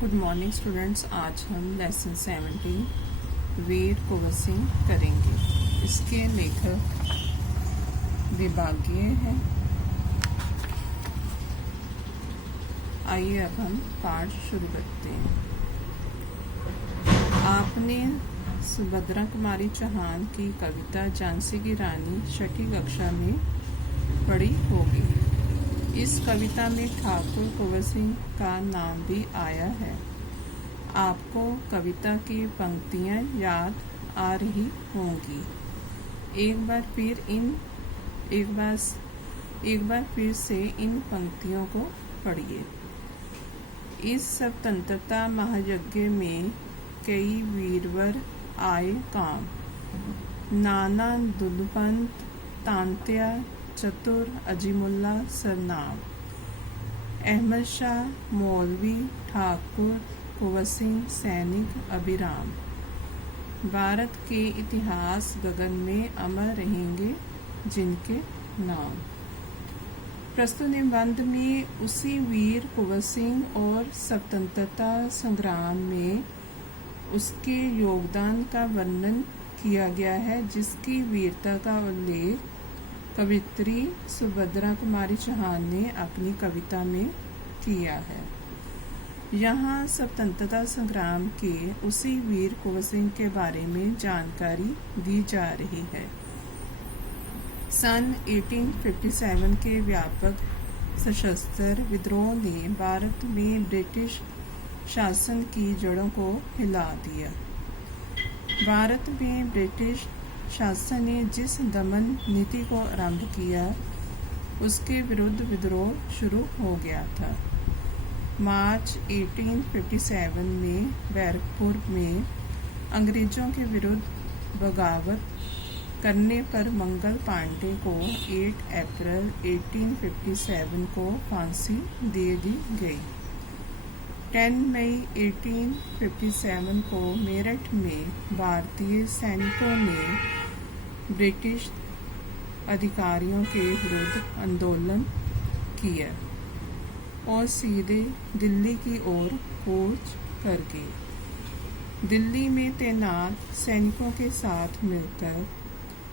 Good morning students. आज हम lesson 17 वीर कुंवर सिंह करेंगे। इसके लेखक विभागीय हैं। आइए अब हम पाठ शुरू करते हैं। आपने सुभद्रा कुमारी चौहान की कविता झांसी की रानी छठी कक्षा में पढ़ी होगी। इस कविता में ठाकुर कुंवर सिंह का नाम भी आया है। आपको कविता की पंक्तियाँ याद आ रही होंगी। एक बार फिर से इन पंक्तियों को पढ़िए। इस स्वतंत्रता महायज्ञ में कई वीरवर आए काम। नाना दुलपंत तांत्या चतुर अजीमुल्ला सरनाम। अहमद शाह मौलवी ठाकुर कुंवर सिंह सैनिक अभिराम। भारत के इतिहास गगन में अमर रहेंगे जिनके नाम। प्रस्तुत निबंध में उसी वीर कुंवर सिंह और स्वतंत्रता संग्राम में उसके योगदान का वर्णन किया गया है, जिसकी वीरता का उल्लेख कवियत्री सुभद्रा कुमारी चौहान ने अपनी कविता में किया है। यहाँ स्वतंत्रता संग्राम के उसी वीर कुंवर सिंह के बारे में जानकारी दी जा रही है। सन 1857 के व्यापक सशस्त्र विद्रोह ने भारत में ब्रिटिश शासन की जड़ों को हिला दिया। भारत में ब्रिटिश शासन ने जिस दमन नीति को आरंभ किया, उसके विरुद्ध विद्रोह शुरू हो गया था। मार्च 1857 में बैरकपुर में अंग्रेजों के विरुद्ध बगावत करने पर मंगल पांडे को 8 अप्रैल 1857 को फांसी दे दी गई। 10 मई 1857 को मेरठ में भारतीय सैनिकों ने ब्रिटिश अधिकारियों के विरुद्ध आंदोलन किया और सीधे दिल्ली की ओर कूच कर गए। दिल्ली में तैनात सैनिकों के साथ मिलकर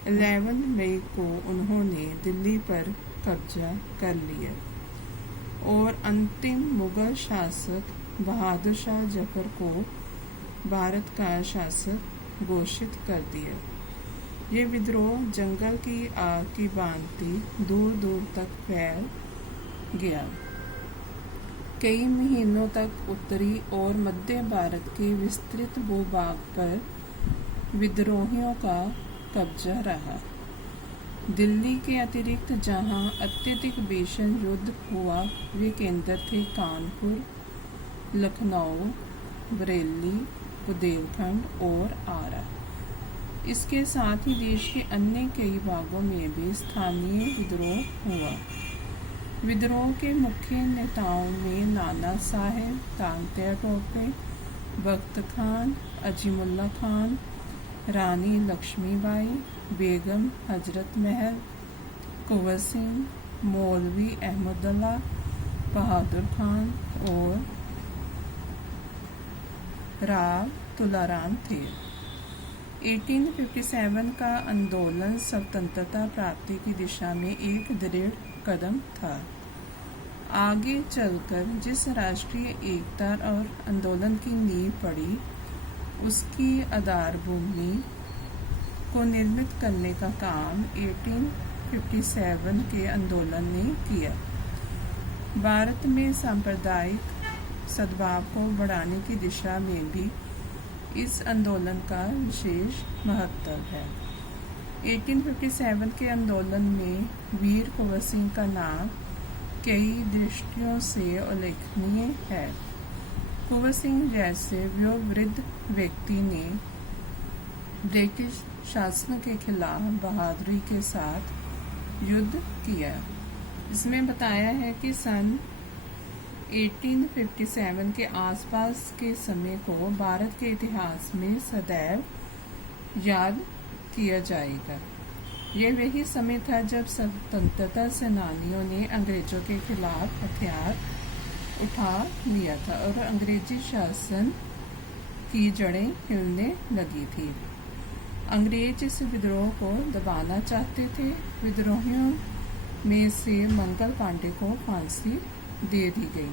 11 मई को उन्होंने दिल्ली पर कब्जा कर लिया और अंतिम मुगल शासक बहादुर शाह जफर को भारत का शासक घोषित कर दिया। ये विद्रोह जंगल की आग की भांति दूर दूर तक फैल गया। कई महीनों तक उत्तरी और मध्य भारत के विस्तृत भूभाग पर विद्रोहियों का कब्जा रहा। दिल्ली के अतिरिक्त जहां अत्यधिक भीषण युद्ध हुआ, वे केंद्र थे कानपुर, लखनऊ, बरेली, बुंदेलखंड और आरा। इसके साथ ही देश के अन्य कई भागों में भी स्थानीय विद्रोह हुआ। विद्रोह के मुख्य नेताओं में नाना साहेब, तांत्या टोपे, बख्त खान, अजीमुल्ला खान, रानी लक्ष्मीबाई, बेगम हजरत महल, कुंवर सिंह, मौलवी अहमदुल्ला, बहादुर खान और राव तुलाराम थे। 1857 का आंदोलन स्वतंत्रता प्राप्ति की दिशा में एक दृढ़ कदम था। आगे चलकर जिस राष्ट्रीय एकता और आंदोलन की नींव पड़ी, उसकी आधारभूमि को निर्मित करने का काम 1857 के आंदोलन ने किया। भारत में सांप्रदायिक सद्भाव को बढ़ाने की दिशा में भी इस आंदोलन का विशेष महत्व है। 1857 के आंदोलन में वीर कुंवर सिंह का नाम कई दृष्टियों से उल्लेखनीय है। कुंवर सिंह जैसे वयोवृद्ध व्यक्ति ने ब्रिटिश शासन के खिलाफ बहादुरी के साथ युद्ध किया। इसमें बताया है कि सन 1857 के आसपास के समय को भारत के इतिहास में सदैव याद किया जाएगा। यह वही समय था जब स्वतंत्रता सेनानियों ने अंग्रेजों के खिलाफ हथियार उठा लिया था और अंग्रेजी शासन की जड़ें हिलने लगी थी। अंग्रेज इस विद्रोह को दबाना चाहते थे। विद्रोहियों में से मंगल पांडे को फांसी दे दी गई।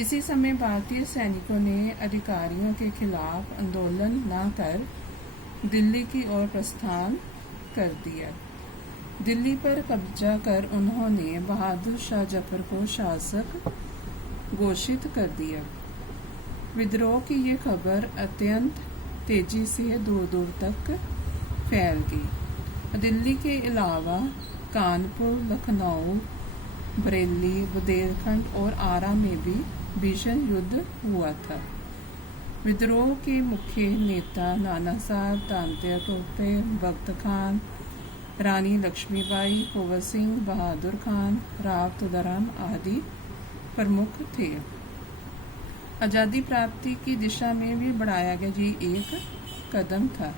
इसी समय भारतीय सैनिकों ने अधिकारियों के खिलाफ आंदोलन न कर दिल्ली की ओर प्रस्थान कर दिया। दिल्ली पर कब्जा कर उन्होंने बहादुर शाह जफर को शासक घोषित कर दिया। विद्रोह की ये खबर अत्यंत तेजी से दूर दूर तक फैल गई। दिल्ली के अलावा कानपुर, लखनऊ, बरेली, बुंदेलखंड और आरा में भी भीषण युद्ध हुआ था। विद्रोह के मुख्य नेता नाना साहब, तात्या टोपे, बख्त खान, रानी लक्ष्मीबाई, कुंवर सिंह, बहादुर खान, राव तुदाराम आदि प्रमुख थे। आज़ादी प्राप्ति की दिशा में भी बढ़ाया गया ये एक कदम था,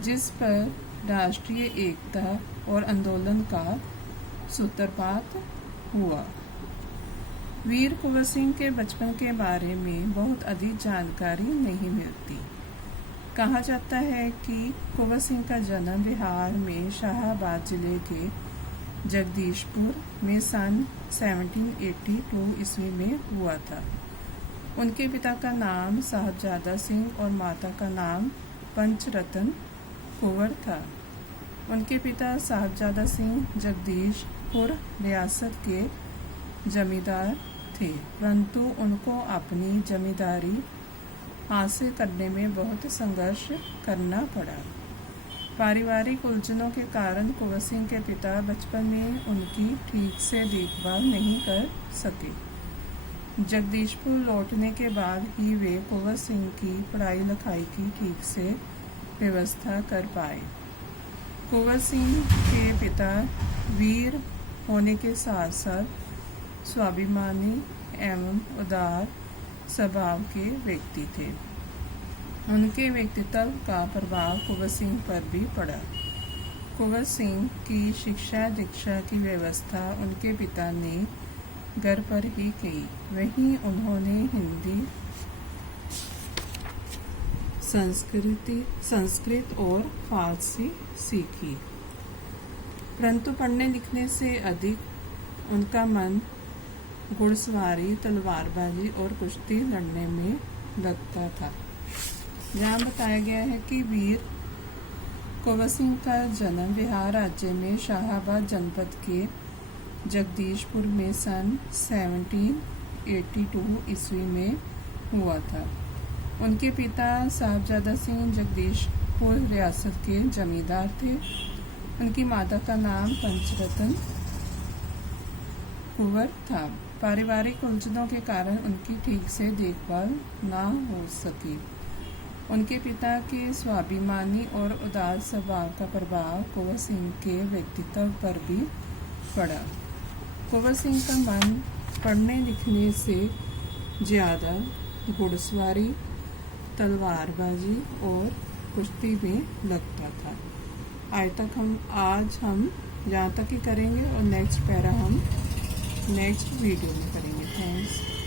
जिस पर राष्ट्रीय एकता और आंदोलन का सूत्रपात हुआ। वीर कुंवर सिंह के बचपन के बारे में बहुत अधिक जानकारी नहीं मिलती। कहा जाता है कि कुंवर सिंह का जन्म बिहार में शाहाबाद जिले के जगदीशपुर में सन 1782 ईस्वी में हुआ था। उनके पिता का नाम साहबजादा सिंह और माता का नाम पंचरतन कुंवर था। उनके पिता साहबजादा सिंह जगदीशपुर रियासत के जमींदार थे, परंतु उनको अपनी जमींदारी हासिल करने में बहुत संघर्ष करना पड़ा। पारिवारिक उलझनों के कारण कुंवर सिंह के पिता बचपन में उनकी ठीक से देखभाल नहीं कर सके। जगदीशपुर लौटने के बाद ही वे कुंवर सिंह की पढ़ाई लिखाई की ठीक से व्यवस्था कर पाए। कुंवर सिंह के पिता वीर होने के साथ साथ स्वाभिमानी एवं उदार स्वभाव के व्यक्ति थे। उनके व्यक्तित्व का प्रभाव कुंवर सिंह पर भी पड़ा। कुंवर सिंह की शिक्षा दीक्षा की व्यवस्था उनके पिता ने घर पर ही की। वहीं उन्होंने हिंदी, संस्कृत और फारसी सीखी, परंतु पढ़ने लिखने से अधिक उनका मन घुड़सवारी, तलवारबाजी और कुश्ती लड़ने में लगता था। यहाँ बताया गया है कि वीर कुंवर सिंह का जन्म बिहार राज्य में शाहाबाद जनपद के जगदीशपुर में सन 1782 ईस्वी में हुआ था। उनके पिता साहबजादा सिंह जगदीशपुर रियासत के जमींदार थे। उनकी माता का नाम पंचरतन कुंवर था। पारिवारिक उलझनों के कारण उनकी ठीक से देखभाल ना हो सकी। उनके पिता के स्वाभिमानी और उदार स्वभाव का प्रभाव कुंवर सिंह के व्यक्तित्व पर भी पड़ा। कुंवर सिंह का मन पढ़ने लिखने से ज़्यादा घुड़सवारी, तलवारबाजी और कुश्ती में लगता था। आज हम यहाँ तक ही करेंगे और नेक्स्ट पैरा हम नेक्स्ट वीडियो में करेंगे। थैंक्स।